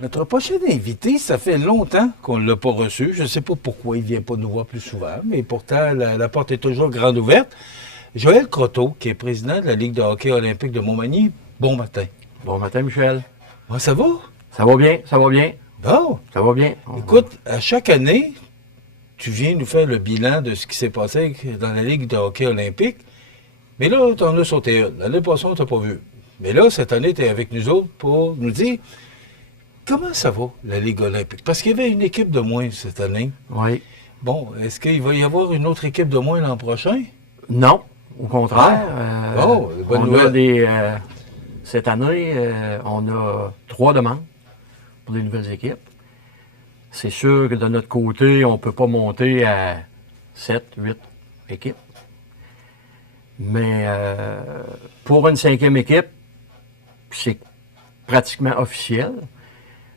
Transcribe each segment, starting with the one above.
Notre prochain invité, ça fait longtemps qu'on ne l'a pas reçu. Je ne sais pas pourquoi il ne vient pas nous voir plus souvent, mais pourtant, la porte est toujours grande ouverte. Joël Croteau, qui est président de la Ligue de hockey olympique de Montmagny, bon matin. Bon matin, Michel. Comment ça va? Ça va bien, ça va bien. Bon. Ça va bien. Écoute, à chaque année, tu viens nous faire le bilan de ce qui s'est passé dans la Ligue de hockey olympique. Mais là, tu en as sauté une. L'année passée, on t'a pas vu. Mais là, cette année, tu es avec nous autres pour nous dire comment ça va, la Ligue olympique. Parce qu'il y avait une équipe de moins cette année. Oui. Bon, est-ce qu'il va y avoir une autre équipe de moins l'an prochain? Non, au contraire. Oh, bonne nouvelle. Cette année, on a 3 demandes pour des nouvelles équipes. C'est sûr que de notre côté, on ne peut pas monter à 7, 8 équipes. Mais pour une 5e équipe, c'est pratiquement officiel.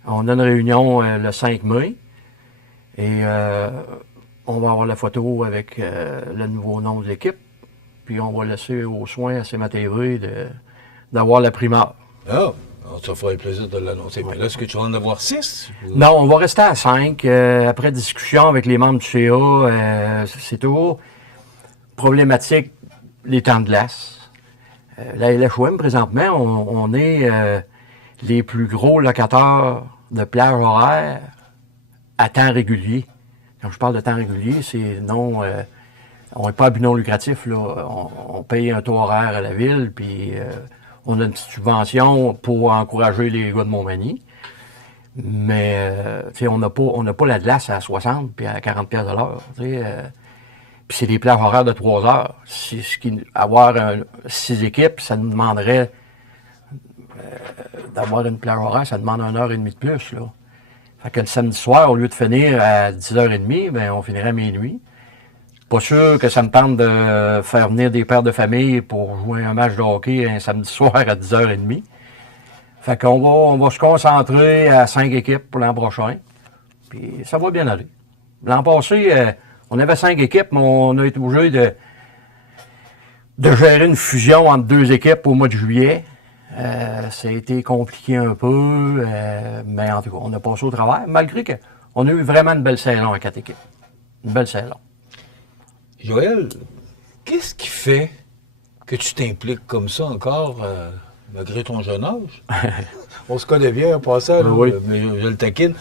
On a une réunion le 5 mai et on va avoir la photo avec le nouveau nom de l'équipe. Puis on va laisser aux soins à CMA-TV d'avoir la primeur. Ah, ça ferait plaisir de l'annoncer. Mais là, est-ce que tu vas en avoir 6? Non, on va rester à 5. Après discussion avec les membres du CA, c'est toujours problématique les temps de glace. La LHOM, présentement, on est les plus gros locataires de plage horaire à temps régulier. Quand je parle de temps régulier, c'est non... on n'est pas à but non lucratif, là. On paye un taux horaire à la ville, puis on a une petite subvention pour encourager les gars de Montmagny. Mais, on n'a pas la glace à 60 puis à 40 pièces de l'heure, puis c'est des plages horaires de 3 heures. Avoir 6 équipes, ça nous demanderait d'avoir une plage horaire, ça demande 1h30 de plus, là. Fait que le samedi soir, au lieu de finir à 10h30, ben on finirait à minuit. Pas sûr que ça me tente de faire venir des pères de famille pour jouer un match de hockey un samedi soir à 10h30. Fait qu'on va se concentrer à 5 équipes pour l'an prochain. Puis ça va bien aller. L'an passé, on avait 5 équipes, mais on a été obligé de gérer une fusion entre 2 équipes au mois de juillet. Ça a été compliqué un peu, mais en tout cas, on a passé au travers, malgré qu'on a eu vraiment une belle saison à 4 équipes. Une belle saison. Joël, qu'est-ce qui fait que tu t'impliques comme ça encore, malgré ton jeune âge? On se connaît bien en passant, oui. Mais je le taquine.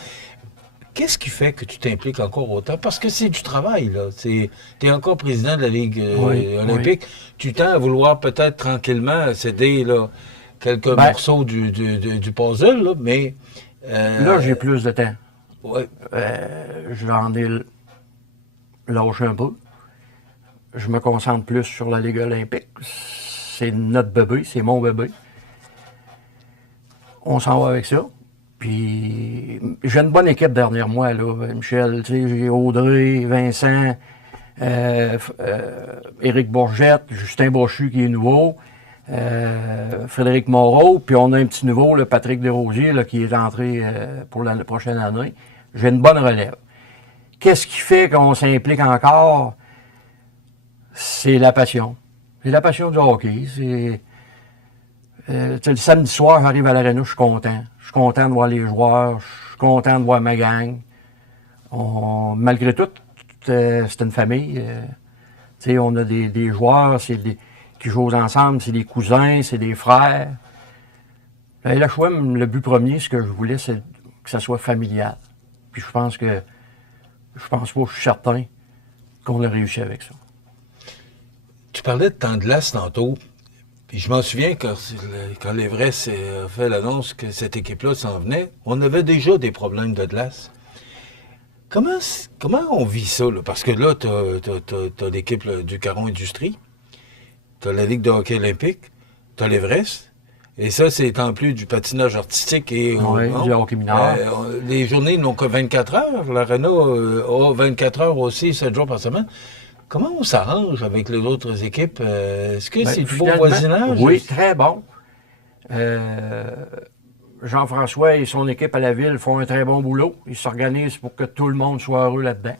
Qu'est-ce qui fait que tu t'impliques encore autant? Parce que c'est du travail, là. Tu es encore président de la Ligue olympique. Oui. Tu tends à vouloir peut-être tranquillement céder là, quelques morceaux du puzzle, là, mais... là, j'ai plus de temps. Ouais. J'en ai lâché un peu. Je me concentre plus sur la Ligue olympique. C'est notre bébé, c'est mon bébé. On s'en va avec ça. Puis, j'ai une bonne équipe derrière moi, là, Michel. Tu sais, j'ai Audrey, Vincent, Éric Bourgette, Justin Brochu qui est nouveau, Frédéric Moreau, puis on a un petit nouveau, là, Patrick Desrosiers, là, qui est entré pour la prochaine année. J'ai une bonne relève. Qu'est-ce qui fait qu'on s'implique encore? C'est la passion. C'est la passion du hockey. C'est le samedi soir, j'arrive à l'aréna, je suis content. Je suis content de voir les joueurs, je suis content de voir ma gang. Malgré tout, c'est une famille. On a des joueurs qui jouent ensemble, c'est des cousins, c'est des frères. La LHOM, le but premier, ce que je voulais, c'est que ça soit familial. Puis je pense pas, je suis certain qu'on a réussi avec ça. Tu parlais de temps de glace tantôt. Puis je m'en souviens quand l'Everest a fait l'annonce que cette équipe-là s'en venait, on avait déjà des problèmes de glace. Comment on vit ça, là? Parce que là, t'as l'équipe du Caron Industrie, t'as la Ligue de hockey olympique, t'as l'Everest, et ça, c'est en plus du patinage artistique et du hockey mineur. Les journées n'ont que 24 heures. L'aréna a 24 heures aussi, 7 jours par semaine. Comment on s'arrange avec les autres équipes? Est-ce que c'est du bon voisinage? Oui, très bon. Jean-François et son équipe à la ville font un très bon boulot. Ils s'organisent pour que tout le monde soit heureux là-dedans.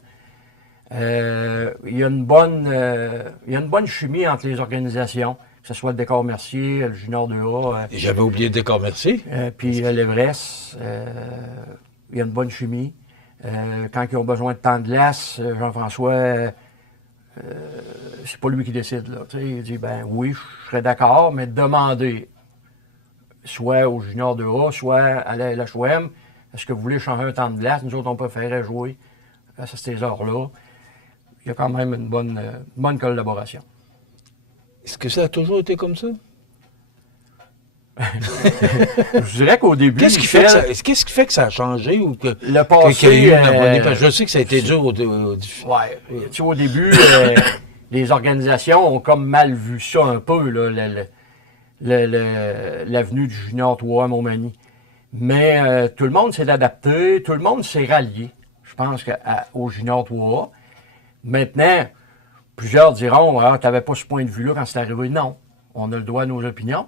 Il y a une bonne chimie entre les organisations. que ce soit le Décor Mercier, le Junior 2A. Et j'avais oublié le Décor Mercier. Puis l'Everest, il y a une bonne chimie. Quand ils ont besoin de temps de glace, Jean-François, c'est pas lui qui décide. Là. Il dit, ben oui, je serais d'accord, mais demander soit au Junior 2A, soit à la LHOM, est-ce que vous voulez changer un temps de glace? Nous autres, on préférait jouer à ces heures-là. Il y a quand même une bonne collaboration. Est-ce que ça a toujours été comme ça? Je dirais qu'au début, qu'est-ce qui fait que ça a changé ou que le passé, je sais que ça a été dur au début, les organisations ont comme mal vu ça un peu, là, l'avenue du Junior 3 à Montmagny. Mais tout le monde s'est adapté, tout le monde s'est rallié, je pense, au Junior 3A. Maintenant, plusieurs diront, ah, tu n'avais pas ce point de vue-là quand c'est arrivé. Non, on a le droit à nos opinions.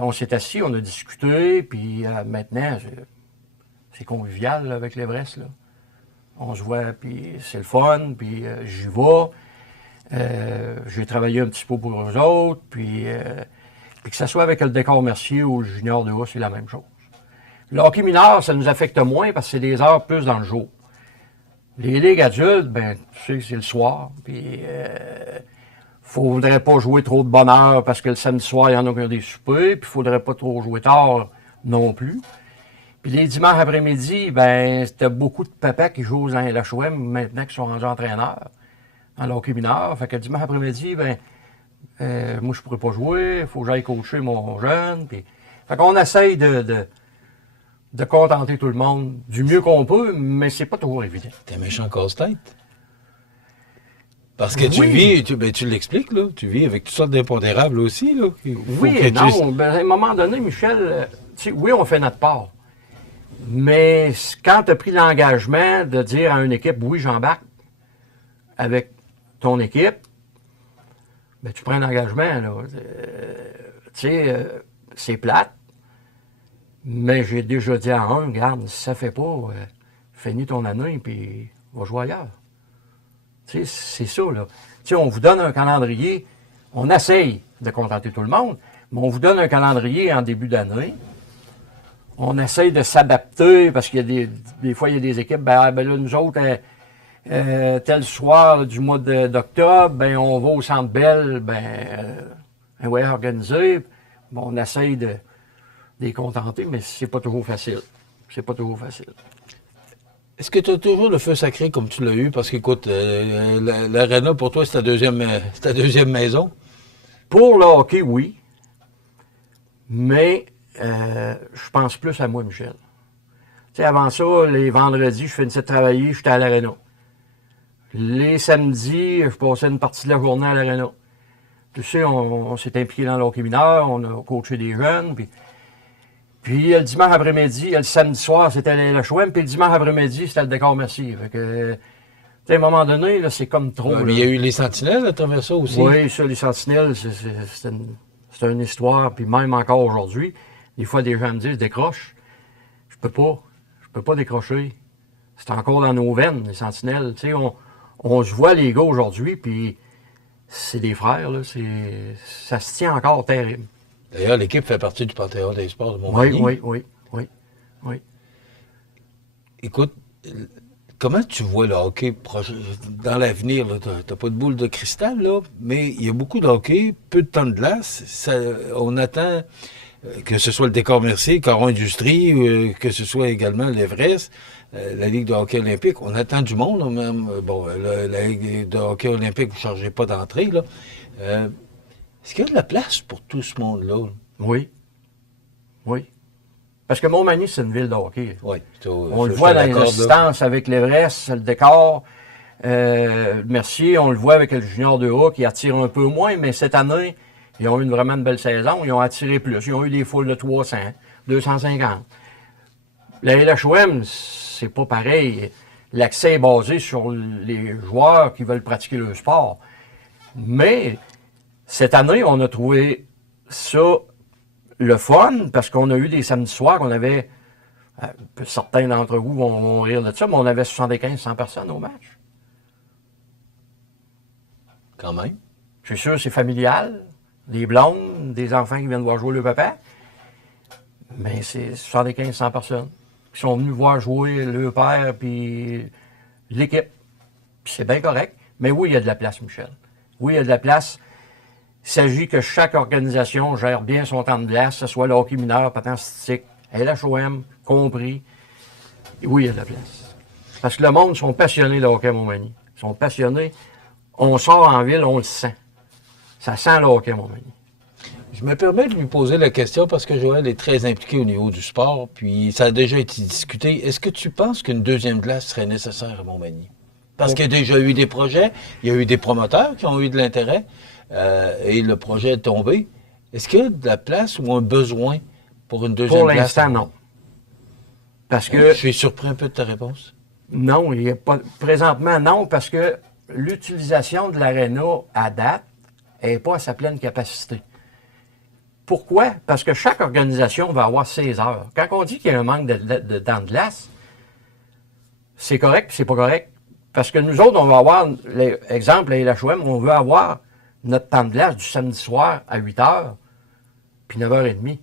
On s'est assis, on a discuté, puis maintenant, c'est convivial là, avec l'Everest. Là. On se voit, puis c'est le fun, puis j'y vais. J'ai travaillé un petit peu pour eux autres, puis que ce soit avec le Décor Mercier ou le Junior 2A, c'est la même chose. Le hockey mineur, ça nous affecte moins parce que c'est des heures plus dans le jour. Les ligues adultes, ben, tu sais, c'est le soir, puis faudrait pas jouer trop de bonne heure parce que le samedi soir, il y en a qui ont des soupers, puis faudrait pas trop jouer tard non plus. Puis les dimanches après-midi, ben, c'était beaucoup de papas qui jouent dans la LHOM maintenant qui sont rendus entraîneurs dans le hockey mineur. Fait que le dimanche après-midi, ben, moi, je pourrais pas jouer, il faut que j'aille coacher mon jeune. Puis... Fait qu'on essaye de contenter tout le monde du mieux qu'on peut, mais c'est pas toujours évident. T'es un méchant casse-tête. Parce que tu l'expliques, là, tu vis avec toutes sortes d'impondérables aussi, là. À un moment donné, Michel, oui, on fait notre part. Mais quand tu as pris l'engagement de dire à une équipe, oui, j'embarque avec ton équipe, ben, tu prends un engagement, là. C'est plate. Mais j'ai déjà dit à un, regarde, si ça ne fait pas, finis ton année, puis va jouer ailleurs. C'est ça, là. On vous donne un calendrier, on essaye de contenter tout le monde, mais on vous donne un calendrier en début d'année. On essaye de s'adapter, parce qu'il y a des fois, il y a des équipes, ben là, nous autres, tel soir du mois d'octobre, ben on va au Centre Bell, ouais, organisé. Bon, on essaye de les contenter, mais c'est pas toujours facile. C'est pas toujours facile. Est-ce que tu as toujours le feu sacré comme tu l'as eu? Parce qu'écoute, l'Arena, pour toi, c'est ta deuxième maison? Pour le hockey, oui. Mais je pense plus à moi, Michel. Tu sais, avant ça, les vendredis, je finissais de travailler, j'étais à l'Arena. Les samedis, je passais une partie de la journée à l'Arena. Tu sais, on s'est impliqué dans le hockey mineur, on a coaché des jeunes, puis le dimanche après-midi, le samedi soir, c'était la LHOM, puis le dimanche après-midi, c'était le Décor Mercier. Fait que, à un moment donné, là, c'est comme trop. Ouais, mais il y a eu les Sentinelles à travers ça aussi. Oui, ça, les Sentinelles, c'est une histoire, puis même encore aujourd'hui, des fois, des gens me disent, décroche. Je peux pas décrocher. C'est encore dans nos veines, les Sentinelles. Tu sais, on se voit, les gars, aujourd'hui, puis c'est des frères, là, ça se tient encore terrible. D'ailleurs, l'équipe fait partie du Panthéon des sports de Montmagny. Oui. Écoute, comment tu vois le hockey dans l'avenir? Tu n'as pas de boule de cristal, là, mais il y a beaucoup de hockey, peu de temps de glace. On attend que ce soit le Décor Mercier, Caron Industrie, que ce soit également l'Everest, la Ligue de hockey olympique. On attend du monde, même. Bon, la Ligue de hockey olympique, vous ne chargez pas d'entrée, là. Est-ce qu'il y a de la place pour tout ce monde-là? Oui. Parce que Montmagny, c'est une ville de hockey. Oui. On le voit dans les assistances avec l'Everest, le Décor. Mercier, on le voit avec le Junior 2A qui attire un peu moins, mais cette année, ils ont eu vraiment une belle saison. Ils ont attiré plus. Ils ont eu des foules de 300, 250. La LHOM, c'est pas pareil. L'accès est basé sur les joueurs qui veulent pratiquer le sport. Mais cette année, on a trouvé ça le fun parce qu'on a eu des samedis soirs qu'on avait, certains d'entre vous vont rire de ça, mais on avait 75-100 personnes au match. Quand même. Je suis sûr, c'est familial. des blondes, des enfants qui viennent voir jouer le papa. Mais c'est 75-100 personnes qui sont venus voir jouer le père puis l'équipe. Puis c'est bien correct. Mais oui, il y a de la place, Michel. Oui, il y a de la place. Il s'agit que chaque organisation gère bien son temps de glace, que ce soit le hockey mineur, patin artistique, LHOM, compris. Et oui, il y a de la place. Parce que le monde sont passionnés de hockey à Montmagny. Ils sont passionnés. On sort en ville, on le sent. Ça sent le hockey à Montmagny. Je me permets de lui poser la question parce que Joël est très impliqué au niveau du sport, puis ça a déjà été discuté. Est-ce que tu penses qu'une deuxième glace serait nécessaire à Montmagny? Parce qu'il y a déjà eu des projets, il y a eu des promoteurs qui ont eu de l'intérêt, et le projet est tombé. Est-ce qu'il y a de la place ou un besoin pour une deuxième glace? Pour l'instant, non. Parce que... Je suis surpris un peu de ta réponse. Non, il y a pas... Présentement, non, parce que l'utilisation de l'aréna à date n'est pas à sa pleine capacité. Pourquoi? Parce que chaque organisation va avoir ses heures. Quand on dit qu'il y a un manque de temps de glace, c'est correct puis c'est pas correct. Parce que nous autres, on va avoir, exemple, à LHOM, on veut avoir notre temps de glace du samedi soir à 8 h puis 9 h 30.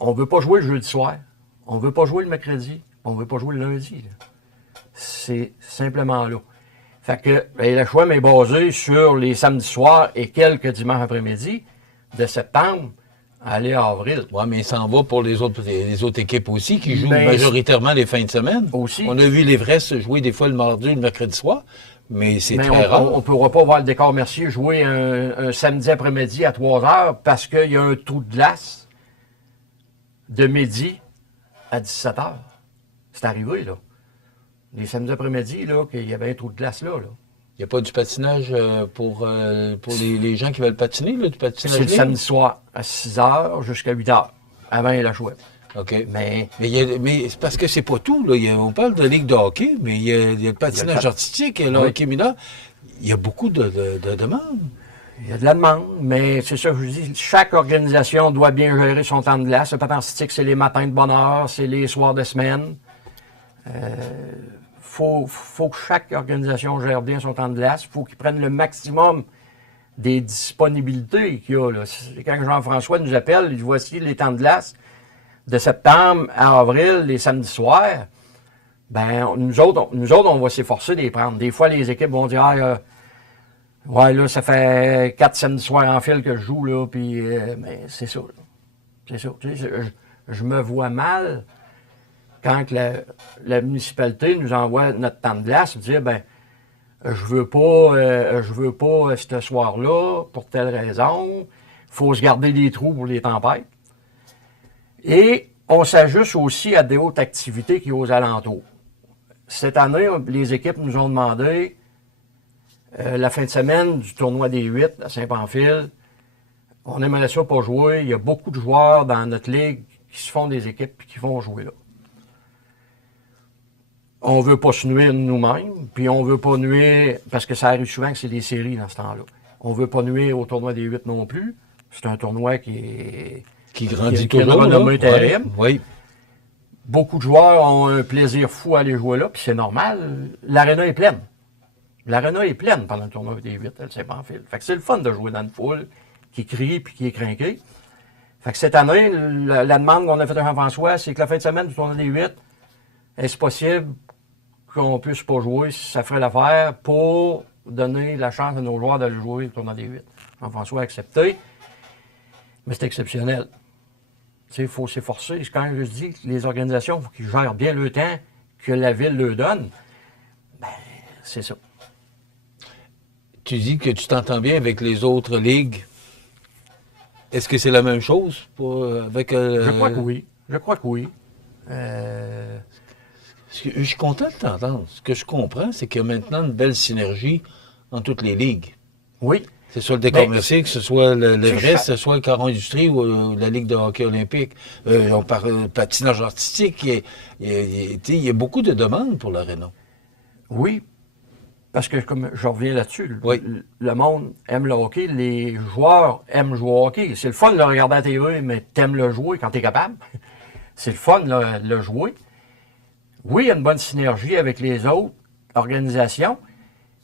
On ne veut pas jouer le jeudi soir. On ne veut pas jouer le mercredi. On ne veut pas jouer le lundi. Là. C'est simplement là. Fait que LHOM est basé sur les samedis soirs et quelques dimanches après-midi de septembre à aller à avril. Oui, mais il s'en va pour les autres équipes aussi qui jouent majoritairement les fins de semaine. Aussi. On a vu l'Evresse jouer des fois le mardi ou le mercredi soir, mais c'est très rare. On ne pourra pas voir le décor Mercier jouer un samedi après-midi à 3 h parce qu'il y a un trou de glace de midi à 17 h. C'est arrivé, là. Les samedis après-midi, là, qu'il y avait un trou de glace là. Il n'y a pas du patinage pour les gens qui veulent patiner, là, du patinage? C'est le samedi soir, à 6 h jusqu'à 8 h, avant la chouette. OK. Mais c'est parce que c'est pas tout, là. On parle de ligue de hockey, mais il y a le patinage artistique, le hockey mineur. Il y a beaucoup de demandes. Il y a de la demande, mais c'est ça que je vous dis, chaque organisation doit bien gérer son temps de glace. Le patin artistique, c'est les matins de bonne heure, c'est les soirs de semaine. Faut que chaque organisation gère bien son temps de glace. Il faut qu'ils prennent le maximum des disponibilités qu'il y a. Là. Quand Jean-François nous appelle, il dit voici les temps de glace de septembre à avril, les samedis soirs. Ben nous autres, on va s'efforcer de les prendre. Des fois, les équipes vont dire ouais, là, ça fait 4 samedis soirs en fil que je joue, là, puis mais c'est ça. Là. C'est ça. Tu sais, je me vois mal quand la municipalité nous envoie notre temps de glace, dire ben je veux pas ce soir-là pour telle raison, il faut se garder des trous pour les tempêtes. Et on s'ajuste aussi à des hautes activités qui sont aux alentours. Cette année, les équipes nous ont demandé la fin de semaine du tournoi des 8 à Saint-Pamphile. On aimerait ça pas jouer. Il y a beaucoup de joueurs dans notre ligue qui se font des équipes et qui vont jouer là. On veut pas se nuire nous-mêmes, puis on veut pas nuire, parce que ça arrive souvent que c'est des séries dans ce temps-là. On veut pas nuire au tournoi des 8 non plus. C'est un tournoi qui grandit toujours. Qui a une renommée terrible. Oui. Beaucoup de joueurs ont un plaisir fou à aller jouer là, puis c'est normal. L'aréna est pleine. L'aréna est pleine pendant le tournoi des 8, elle s'est pas en fil. Fait que c'est le fun de jouer dans une foule qui crie puis qui est crinquée. Fait que cette année, la demande qu'on a faite à Jean-François, c'est que la fin de semaine du tournoi des 8, est-ce possible qu'on puisse pas jouer si ça ferait l'affaire pour donner la chance à nos joueurs d'aller jouer le tournoi des 8. Jean-François a accepté, mais c'est exceptionnel. Tu sais, il faut s'efforcer. Quand je dis que les organisations, il faut qu'ils gèrent bien le temps que la ville leur donne, ben, c'est ça. Tu dis que tu t'entends bien avec les autres ligues. Est-ce que c'est la même chose avec... Je crois que oui. Je crois que oui. Je suis content de t'entendre. Ce que je comprends, c'est qu'il y a maintenant une belle synergie dans toutes les ligues. Oui. Que ce soit le décor Mercier, que ce soit l'Everest, que ce soit le Caron Industrie ou la Ligue de hockey olympique. On parle de patinage artistique. Il y a beaucoup de demandes pour l'aréna. Oui. Parce que, comme je reviens là-dessus, oui. Le monde aime le hockey, les joueurs aiment jouer au hockey. C'est le fun de le regarder à la TV, mais t'aimes le jouer quand t'es capable. C'est le fun de le jouer. Oui, il y a une bonne synergie avec les autres organisations,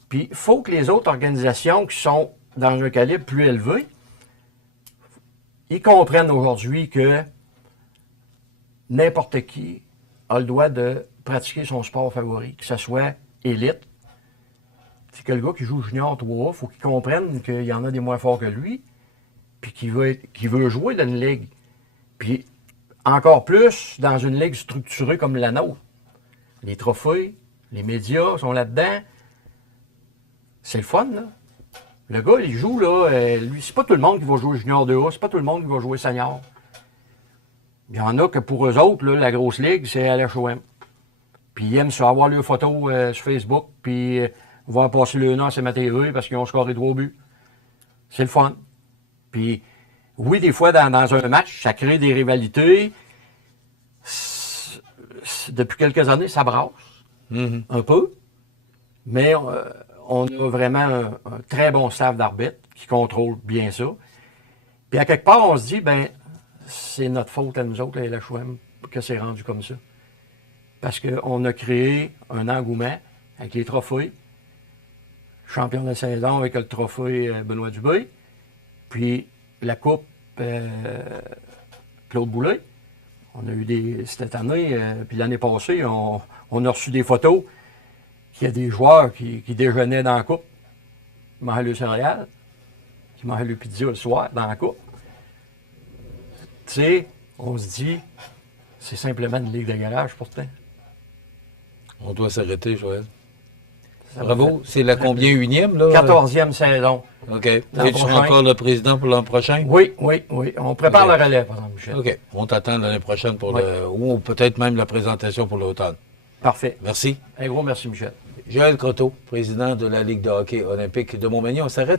Puis il faut que les autres organisations qui sont dans un calibre plus élevé, ils comprennent aujourd'hui que n'importe qui a le droit de pratiquer son sport favori, que ce soit élite. C'est que le gars qui joue junior 3A, il faut qu'il comprenne qu'il y en a des moins forts que lui, puis qu'il veut jouer dans une ligue. Puis encore plus dans une ligue structurée comme la nôtre. Les trophées, les médias sont là-dedans. C'est le fun, là. Le gars, il joue, là, lui, c'est pas tout le monde qui va jouer junior 2A, c'est pas tout le monde qui va jouer senior. Il y en a que pour eux autres, là, la grosse ligue, c'est à l'HOM. Puis ils aiment ça, avoir leurs photos sur Facebook, puis voir passer le nom sur ma TV parce qu'ils ont scoré 3 buts. C'est le fun. Puis, oui, des fois, dans un match, ça crée des rivalités. Depuis quelques années, ça brasse. Un peu. Mais on a vraiment un très bon staff d'arbitre qui contrôle bien ça. Puis à quelque part, on se dit, ben, c'est notre faute à nous autres, la LHOM, que c'est rendu comme ça. Parce qu'on a créé un engouement avec les trophées. Champion de la saison avec le trophée Benoît Dubé. Puis la coupe Claude Boulay. On a eu cette année, puis l'année passée, on a reçu des photos qu'il y a des joueurs qui déjeunaient dans la coupe, qui mangeaient le céréales, qui mangeaient le pizza le soir dans la coupe. Tu sais, on se dit, c'est simplement une ligue de garage pourtant. On doit s'arrêter, Joël. Bravo. C'est la combien unième, là? 14e saison. OK. Et tu seras encore le président pour l'an prochain? Oui. On prépare la relève, par exemple, Michel. OK. On t'attend l'année prochaine pour ou peut-être même la présentation pour l'automne. Parfait. Merci. Un gros merci, Michel. Joël Croteau, président de la Ligue de hockey olympique de Montmagny. On s'arrête.